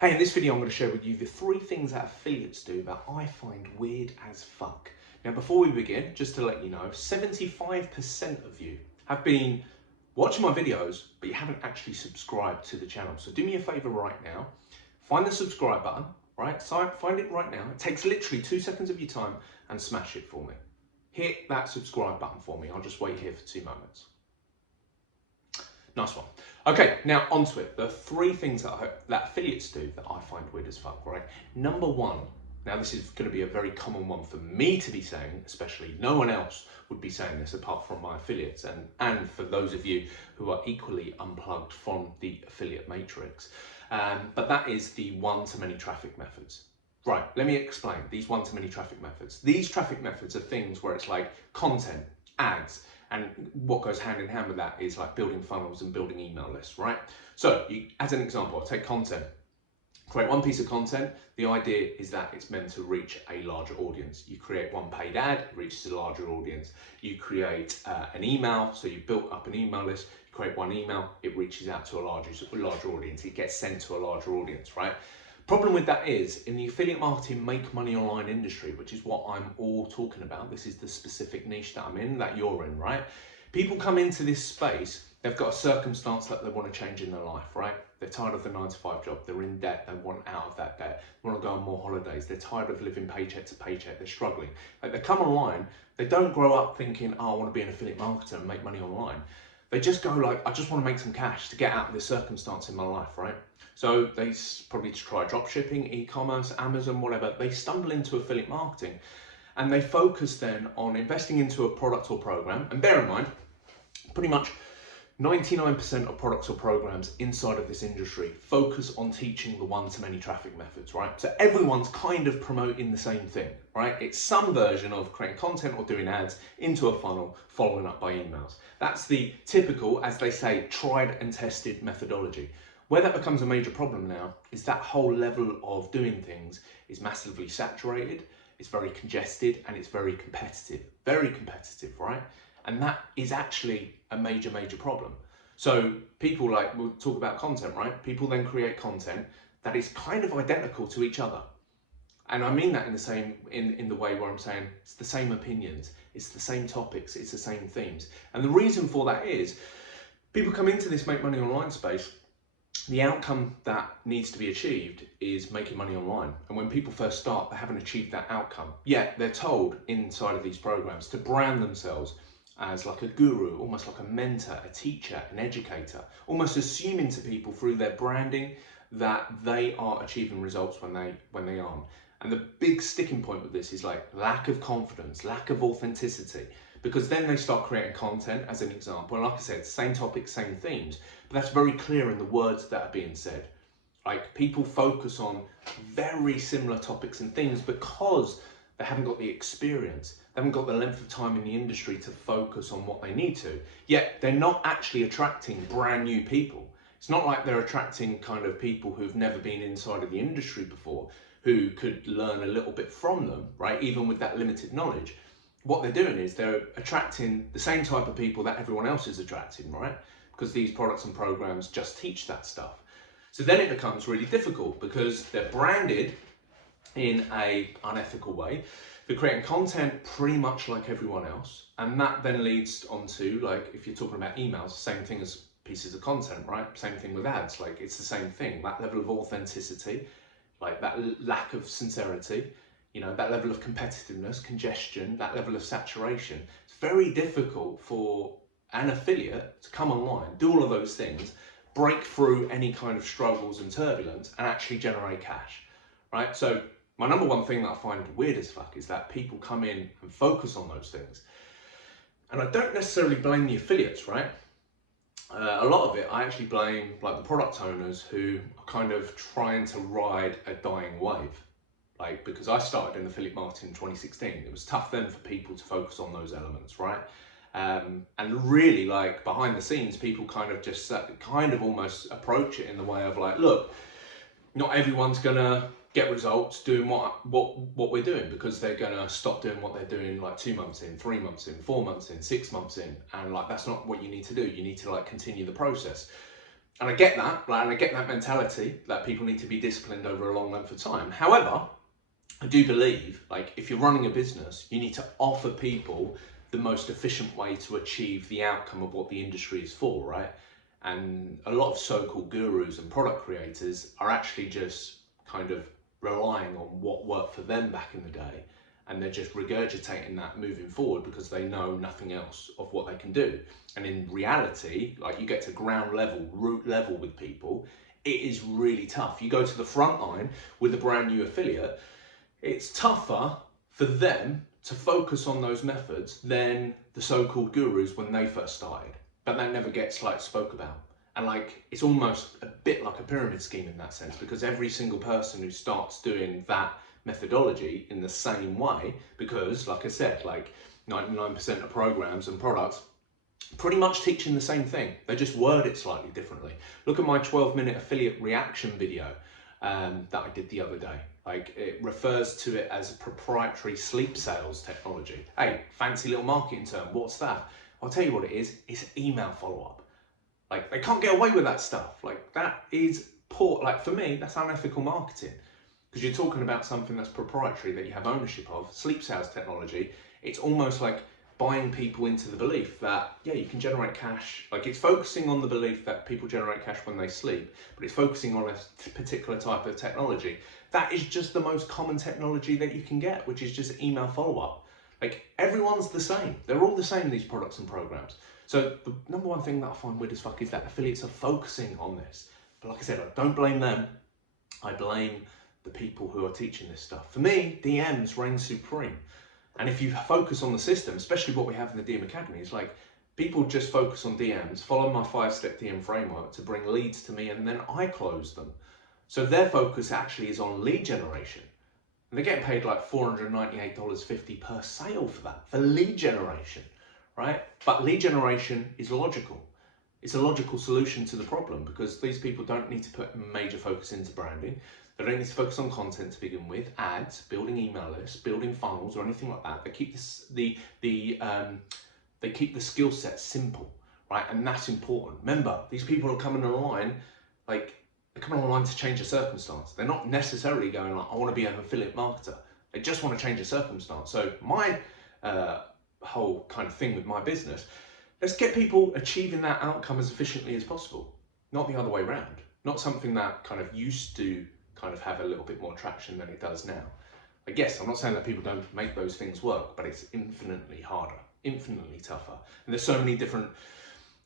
Hey, in this video I'm going to share with you the 3 things that affiliates do that I find weird as fuck. Now before we begin, just to let you know, 75% of you have been watching my videos, but you haven't actually subscribed to the channel. So do me a favour right now, find the subscribe button, right? So find it right now. It takes literally 2 seconds of your time and smash it for me. Hit that subscribe button for me. I'll just wait here for 2 moments. Nice one. Okay, now onto it. The 3 things that affiliates do that I find weird as fuck, right? Number 1, now this is going to be a very common one for me to be saying, especially no one else would be saying this apart from my affiliates and for those of you who are equally unplugged from the affiliate matrix. But that is the one-to-many traffic methods. Right, let me explain these one-to-many traffic methods. These traffic methods are things where it's like content, ads, and what goes hand in hand with that is like building funnels and building email lists, right? So as an example, I'll take content. Create one piece of content. The idea is that it's meant to reach a larger audience. You create one paid ad, it reaches a larger audience. You create an email, so you built up an email list. You create one email, it reaches out to a larger audience. It gets sent to a larger audience, right? Problem with that is, in the affiliate marketing make money online industry, which is what I'm all talking about, this is the specific niche that I'm in, that you're in, right? People come into this space, they've got a circumstance that they want to change in their life, right? They're tired of the 9-to-5 job, they're in debt, they want out of that debt, they want to go on more holidays, they're tired of living paycheck to paycheck, they're struggling. Like they come online, they don't grow up thinking, oh, I want to be an affiliate marketer and make money online. They just go like, I just want to make some cash to get out of this circumstance in my life, right? So they probably try drop shipping, e-commerce, Amazon, whatever. They stumble into affiliate marketing and they focus then on investing into a product or program. And bear in mind, pretty much 99% of products or programs inside of this industry focus on teaching the one-to-many traffic methods, right? So everyone's kind of promoting the same thing, right? It's some version of creating content or doing ads into a funnel, following up by emails. That's the typical, as they say, tried and tested methodology. Where that becomes a major problem now is that whole level of doing things is massively saturated, it's very congested, and it's very competitive, right? And that is actually a major problem. So people we'll talk about content, right? People then create content that is kind of identical to each other. And I mean that in the way where I'm saying it's the same opinions, it's the same topics, it's the same themes. And the reason for that is people come into this make money online space. The outcome that needs to be achieved is making money online. And when people first start, they haven't achieved that outcome. Yet they're told inside of these programs to brand themselves as like a guru, almost like a mentor, a teacher, an educator, almost assuming to people through their branding that they are achieving results when they aren't. And the big sticking point with this is like lack of confidence, lack of authenticity, because then they start creating content as an example. And like I said, same topics, same themes, but that's very clear in the words that are being said. Like people focus on very similar topics and themes because they haven't got the experience, they haven't got the length of time in the industry to focus on what they need to. Yet they're not actually attracting brand new people. It's not like they're attracting kind of people who've never been inside of the industry before, who could learn a little bit from them, right? Even with that limited knowledge. What they're doing is they're attracting the same type of people that everyone else is attracting, right? Because these products and programs just teach that stuff. So then it becomes really difficult because they're branded in a unethical way. They're creating content pretty much like everyone else. And that then leads onto, like, if you're talking about emails, same thing as pieces of content, right? Same thing with ads, like it's the same thing. That level of authenticity, like that lack of sincerity, you know, that level of competitiveness, congestion, that level of saturation. It's very difficult for an affiliate to come online, do all of those things, break through any kind of struggles and turbulence and actually generate cash, right? So my number 1 thing that I find weird as fuck is that people come in and focus on those things. And I don't necessarily blame the affiliates, right? A lot of it, I actually blame like the product owners who are kind of trying to ride a dying wave. Like, because I started in affiliate marketing in 2016, it was tough then for people to focus on those elements, right? And really, like behind the scenes, people kind of just almost approach it in the way of like, look, not everyone's gonna get results doing what we're doing, because they're gonna stop doing what they're doing like 2 months in, 3 months in, 4 months in, 6 months in, and like that's not what you need to do. You need to like continue the process. And I get that, right? And I get that mentality that people need to be disciplined over a long length of time. However, I do believe, like, if you're running a business, you need to offer people the most efficient way to achieve the outcome of what the industry is for, right? And a lot of so-called gurus and product creators are actually just kind of relying on what worked for them back in the day, and they're just regurgitating that moving forward because they know nothing else of what they can do. And in reality, like, you get to ground level, root level with people, it is really tough. You go to the front line with a brand new affiliate, it's tougher for them to focus on those methods than the so-called gurus when they first started. But that never gets like spoke about. And like, it's almost a bit like a pyramid scheme in that sense, because every single person who starts doing that methodology in the same way, because like I said, like 99% of programs and products pretty much teaching the same thing. They just word it slightly differently. Look at my 12-minute affiliate reaction video that I did the other day. Like, it refers to it as proprietary sleep sales technology. Hey, fancy little marketing term, what's that? I'll tell you what it is, it's email follow-up. Like, they can't get away with that stuff. Like, that is poor, like, for me, that's unethical marketing. Because you're talking about something that's proprietary, that you have ownership of. Sleep sales technology, it's almost like buying people into the belief that, yeah, you can generate cash. Like, it's focusing on the belief that people generate cash when they sleep, but it's focusing on a particular type of technology. That is just the most common technology that you can get, which is just email follow-up. Like, everyone's the same. They're all the same, these products and programs. So the number one thing that I find weird as fuck is that affiliates are focusing on this. But like I said, I don't blame them. I blame the people who are teaching this stuff. For me, DMs reign supreme. And if you focus on the system, especially what we have in the DM Academy, is like, people just focus on DMs, follow my 5-step DM framework to bring leads to me, and then I close them. So their focus actually is on lead generation. And they're getting paid like $498.50 per sale for that, for lead generation, right? But lead generation is logical. It's a logical solution to the problem, because these people don't need to put major focus into branding. They don't need to focus on content to begin with, ads, building email lists, building funnels, or anything like that. They keep they keep the skill set simple, right? And that's important. Remember, these people are coming online, like, they're coming online to change a circumstance. They're not necessarily going like, I want to be an affiliate marketer. They just want to change a circumstance. So my whole kind of thing with my business, let's get people achieving that outcome as efficiently as possible, not the other way around. Not something that kind of used to kind of have a little bit more traction than it does now. I guess I'm not saying that people don't make those things work, but it's infinitely harder, infinitely tougher. And there's so many different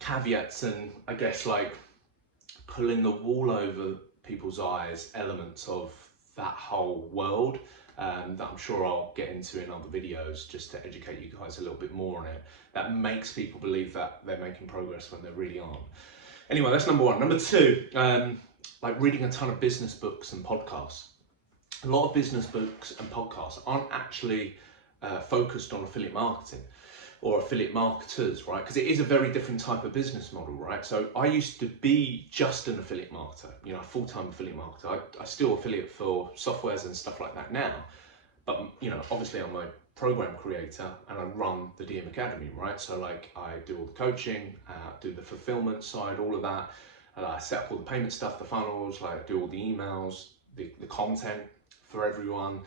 caveats and, I guess, like, pulling the wool over people's eyes elements of that whole world that I'm sure I'll get into in other videos, just to educate you guys a little bit more on it, that makes people believe that they're making progress when they really aren't. Anyway, that's number one. Number two, like, reading a ton of business books and podcasts. A lot of business books and podcasts aren't actually focused on affiliate marketing or affiliate marketers, right? Because it is a very different type of business model, right? So I used to be just an affiliate marketer, you know, a full-time affiliate marketer. I still affiliate for softwares and stuff like that now, but, you know, obviously I'm a program creator and I run the DM Academy, right? So, like, I do all the coaching, do the fulfillment side, all of that. I set up all the payment stuff, the funnels, like, do all the emails, the content for everyone,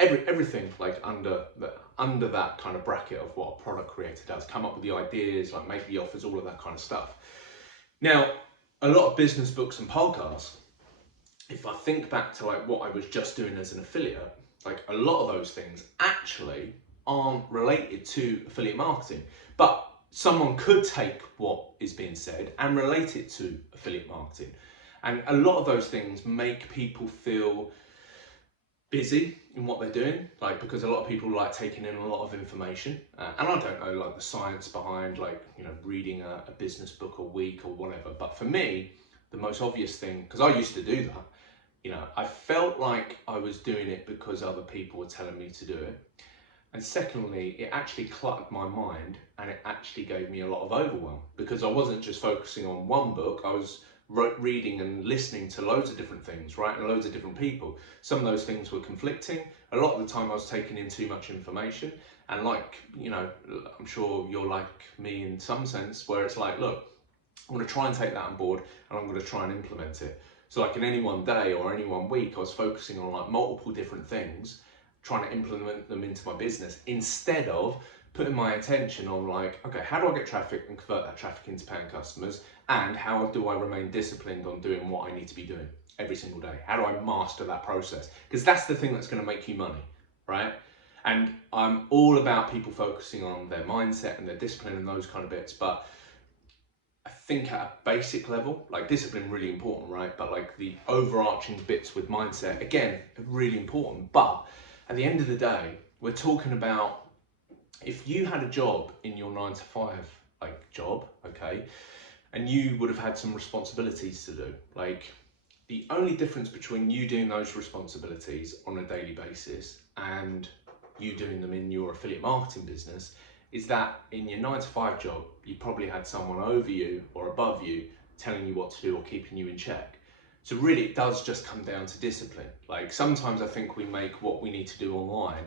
everything, like, under that kind of bracket of what a product creator does. Come up with the ideas, like, make the offers, all of that kind of stuff. Now, a lot of business books and podcasts, if I think back to, like, what I was just doing as an affiliate, like, a lot of those things actually aren't related to affiliate marketing, but someone could take what is being said and relate it to affiliate marketing. And a lot of those things make people feel busy in what they're doing, like, because a lot of people like taking in a lot of information, and I don't know, like, the science behind, like, you know, reading a business book a week or whatever. But for me, the most obvious thing, because I used to do that, you know, I felt like I was doing it because other people were telling me to do it. And secondly, it actually cluttered my mind, and it actually gave me a lot of overwhelm, because I wasn't just focusing on one book. I was reading and listening to loads of different things, right, and loads of different people. Some of those things were conflicting. A lot of the time I was taking in too much information, and, like, you know, I'm sure you're like me in some sense, where it's like, look, I'm going to try and take that on board, and I'm going to try and implement it. So like in any one day or any one week, I was focusing on like multiple different things, trying to implement them into my business instead of putting my attention on like, okay, how do I get traffic and convert that traffic into paying customers? And how do I remain disciplined on doing what I need to be doing every single day? How do I master that process? Because that's the thing that's going to make you money, right? And I'm all about people focusing on their mindset and their discipline and those kind of bits. But I think at a basic level, like discipline really important, right? But like the overarching bits with mindset, again, really important. But at the end of the day, we're talking about if you had a job in your 9 to 5 like job, okay, and you would have had some responsibilities to do, like the only difference between you doing those responsibilities on a daily basis and you doing them in your affiliate marketing business is that in your 9 to 5 job, you probably had someone over you or above you telling you what to do or keeping you in check. So really it does just come down to discipline. Like sometimes I think we make what we need to do online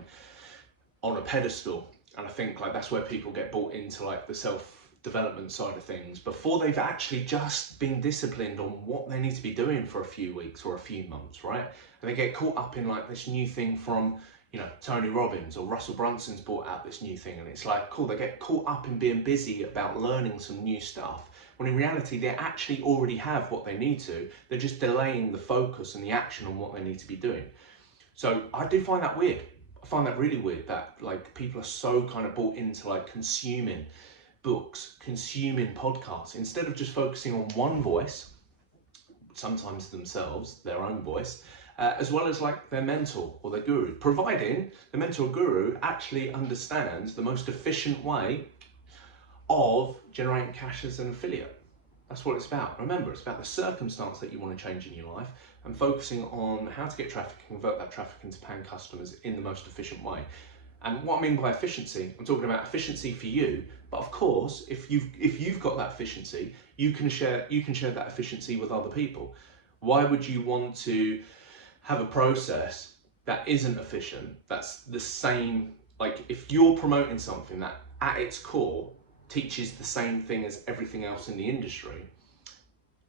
on a pedestal, and I think like that's where people get bought into like the self-development side of things before they've actually just been disciplined on what they need to be doing for a few weeks or a few months, right? And they get caught up in like this new thing from, you know, Tony Robbins or Russell Brunson's brought out this new thing, and it's like, cool, they get caught up in being busy about learning some new stuff, when in reality they actually already have what they need to, they're just delaying the focus and the action on what they need to be doing. So I do find that weird. I find that really weird that like people are so kind of bought into like consuming books, consuming podcasts, instead of just focusing on one voice, sometimes themselves, their own voice, as well as like their mentor or their guru, providing the mentor or guru actually understands the most efficient way of generating cash as an affiliate. That's what it's about. Remember, it's about the circumstance that you want to change in your life and focusing on how to get traffic and convert that traffic into paying customers in the most efficient way. And what I mean by efficiency, I'm talking about efficiency for you, but of course, if you've got that efficiency, you can share that efficiency with other people. Why would you want to have a process that isn't efficient, that's the same, like if you're promoting something that at its core teaches the same thing as everything else in the industry,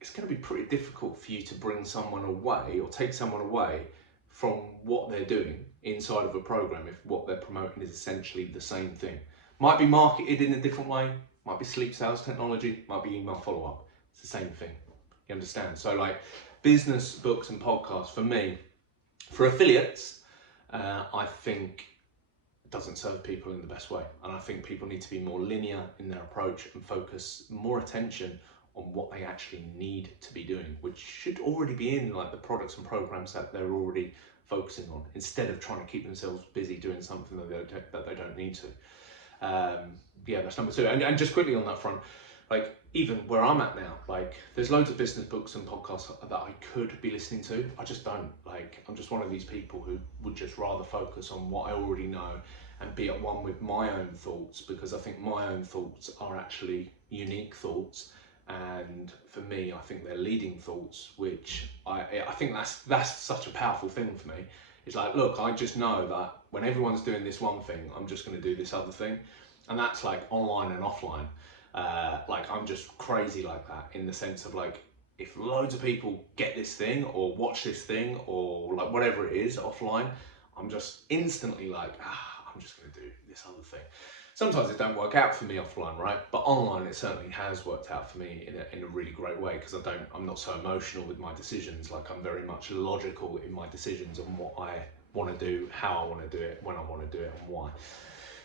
it's going to be pretty difficult for you to bring someone away or take someone away from what they're doing inside of a program if what they're promoting is essentially the same thing. Might be marketed in a different way, might be sleep sales technology, might be email follow-up. It's the same thing. You understand? So like business, books and podcasts for me, for affiliates, I think doesn't serve people in the best way. And I think people need to be more linear in their approach and focus more attention on what they actually need to be doing, which should already be in like the products and programs that they're already focusing on, instead of trying to keep themselves busy doing something that they don't need to. Yeah, that's number two. And just quickly on that front, like even where I'm at now, like there's loads of business books and podcasts that I could be listening to. I just don't. Like I'm just one of these people who would just rather focus on what I already know and be at one with my own thoughts, because I think my own thoughts are actually unique thoughts. And for me, I think they're leading thoughts, which I think that's such a powerful thing for me. It's like, look, I just know that when everyone's doing this one thing, I'm just going to do this other thing. And that's like online and offline. Like I'm just crazy like that, in the sense of like, if loads of people get this thing or watch this thing or like whatever it is offline, I'm just instantly like, I'm just going to do this other thing. Sometimes it don't work out for me offline, right? But online it certainly has worked out for me in a really great way, because I'm not so emotional with my decisions. Like I'm very much logical in my decisions on what I want to do, how I want to do it, when I want to do it, and why.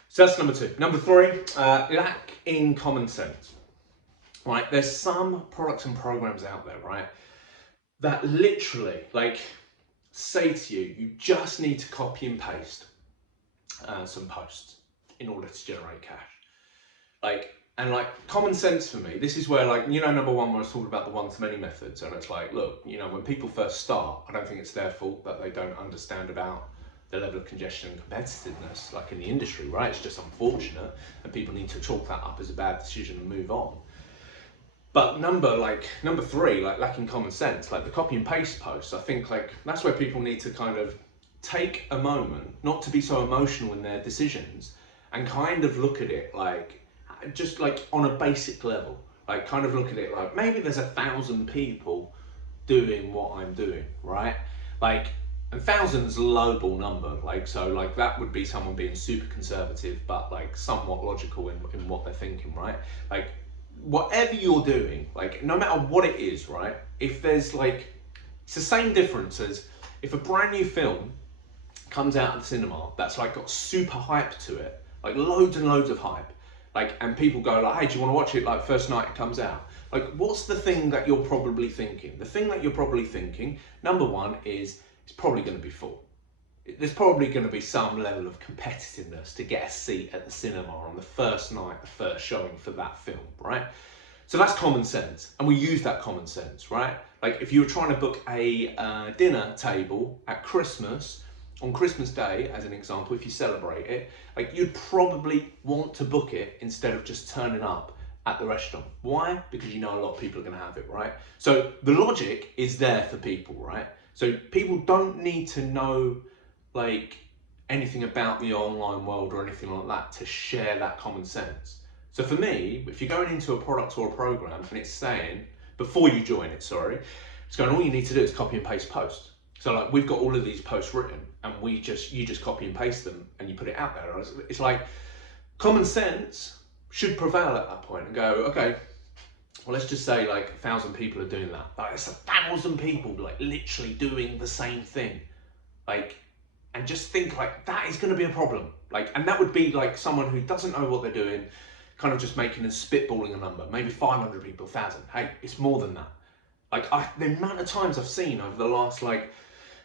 So that's number two. Number three, lack in common sense. Right, there's some products and programs out there, right, that literally like say to you, you just need to copy and paste some posts in order to generate cash. And common sense for me, this is where like, you know, number one, when I was talking about the one-to-many methods, and it's like, look, you know, when people first start, I don't think it's their fault that they don't understand about the level of congestion and competitiveness like in the industry, right? It's just unfortunate, and people need to chalk that up as a bad decision and move on. But number three, like lacking common sense, like the copy and paste posts, I think like that's where people need to kind of take a moment, not to be so emotional in their decisions, and kind of look at it like, just like on a basic level, Like kind of look at it like maybe there's 1,000 people doing what I'm doing, right? Like, and thousands lowball number, like, so like that would be someone being super conservative, but like somewhat logical in what they're thinking, right? Like, whatever you're doing, like, no matter what it is, right? If there's like, it's the same difference as if a brand new film comes out of the cinema that's like got super hype to it, like loads and loads of hype, like, and people go like, hey, do you want to watch it like first night it comes out? Like, what's the thing that you're probably thinking? The thing that you're probably thinking, number one, is it's probably going to be full. There's probably going to be some level of competitiveness to get a seat at the cinema on the first night, the first showing for that film, right? So that's common sense, and we use that common sense, right? Like if you were trying to book a dinner table at Christmas, on Christmas Day, as an example, if you celebrate it, like you'd probably want to book it instead of just turning up at the restaurant. Why? Because you know a lot of people are going to have it, right? So the logic is there for people, right? So people don't need to know like anything about the online world or anything like that to share that common sense. So for me, if you're going into a product or a program and it's saying, before you join it, sorry, it's going, all you need to do is copy and paste post. So like we've got all of these posts written and you just copy and paste them and you put it out there. It's like common sense should prevail at that point and go, okay, well, let's just say like 1,000 people are doing that. Like it's 1,000 people like literally doing the same thing. Like, and just think like that is going to be a problem. Like, and that would be like someone who doesn't know what they're doing, kind of just making and spitballing a number, maybe 500 people, 1,000. Hey, it's more than that. Like the amount of times I've seen over the last like,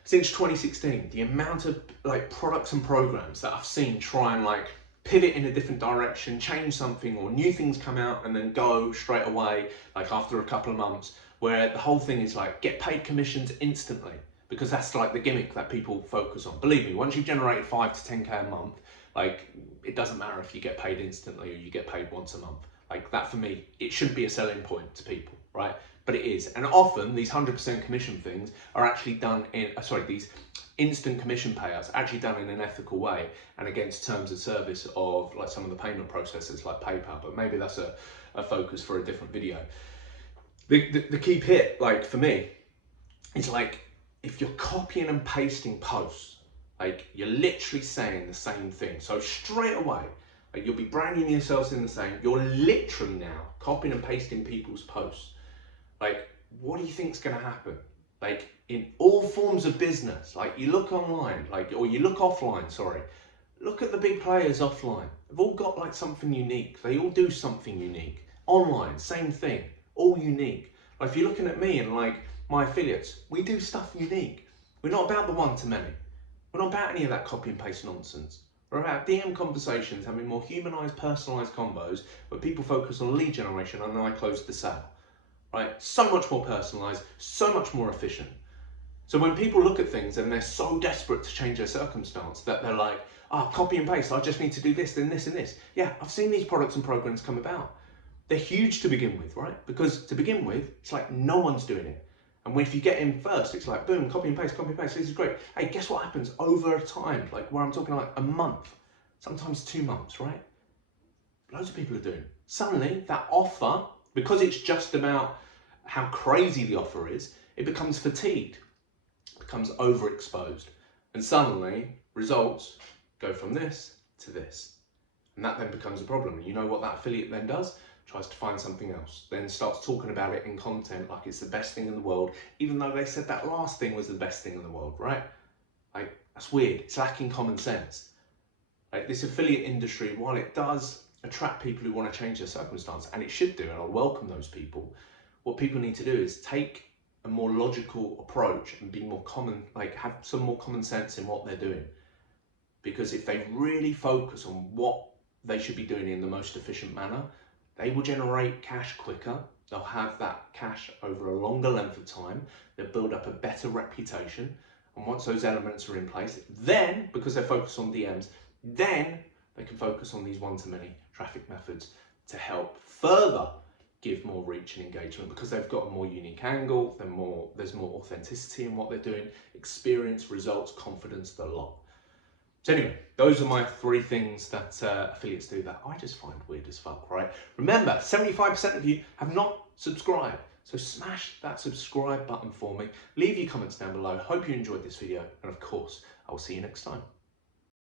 since 2016, the amount of like products and programs that I've seen try and like pivot in a different direction, change something, or new things come out and then go straight away, like after a couple of months, where the whole thing is like get paid commissions instantly, because that's like the gimmick that people focus on. Believe me, once you've generated 5 to 10K a month, like it doesn't matter if you get paid instantly or you get paid once a month. Like that for me, it shouldn't be a selling point to people, right? But it is. And often these 100% commission things are actually done in, these instant commission payouts are actually done in an ethical way and against terms of service of like some of the payment processors like PayPal, but maybe that's a focus for a different video. The key bit, like for me, is like if you're copying and pasting posts, like you're literally saying the same thing. So straight away, like you'll be branding yourselves in the same, you're literally now copying and pasting people's posts. Like, what do you think is going to happen? Like, in all forms of business, like you look online, like, or you look offline, sorry, look at the big players offline. They've all got like something unique. They all do something unique. Online, same thing, all unique. Like if you're looking at me and like my affiliates, we do stuff unique. We're not about the one-to-many. We're not about any of that copy and paste nonsense. We're about DM conversations, having more humanized, personalized combos where people focus on lead generation and then I close the sale. Right? So much more personalized, so much more efficient. So when people look at things and they're so desperate to change their circumstance that they're like, oh, copy and paste, I just need to do this, then this and this. Yeah, I've seen these products and programs come about. They're huge to begin with, right? Because to begin with, it's like no one's doing it. And if you get in first, it's like, boom, copy and paste, this is great. Hey, guess what happens over time? Like where I'm talking like a month, sometimes 2 months, right? Loads of people are doing it. Suddenly that offer, because it's just about how crazy the offer is, it becomes fatigued, becomes overexposed, and suddenly results go from this to this. And that then becomes a problem. And you know what that affiliate then does? Tries to find something else, then starts talking about it in content like it's the best thing in the world, even though they said that last thing was the best thing in the world, right? Like, that's weird. It's lacking common sense. Like this affiliate industry, while it does attract people who want to change their circumstance, and it should do, and I welcome those people, what people need to do is take a more logical approach and be more common, like have some more common sense in what they're doing. Because if they really focus on what they should be doing in the most efficient manner, they will generate cash quicker. They'll have that cash over a longer length of time. They'll build up a better reputation. And once those elements are in place, then, because they're focused on DMs, then they can focus on these one-to-many traffic methods to help further give more reach and engagement, because they've got a more unique angle, there's more authenticity in what they're doing, experience, results, confidence, the lot. So anyway, those are my 3 things that affiliates do that I just find weird as fuck, right? Remember, 75% of you have not subscribed. So smash that subscribe button for me. Leave your comments down below. Hope you enjoyed this video. And of course, I will see you next time.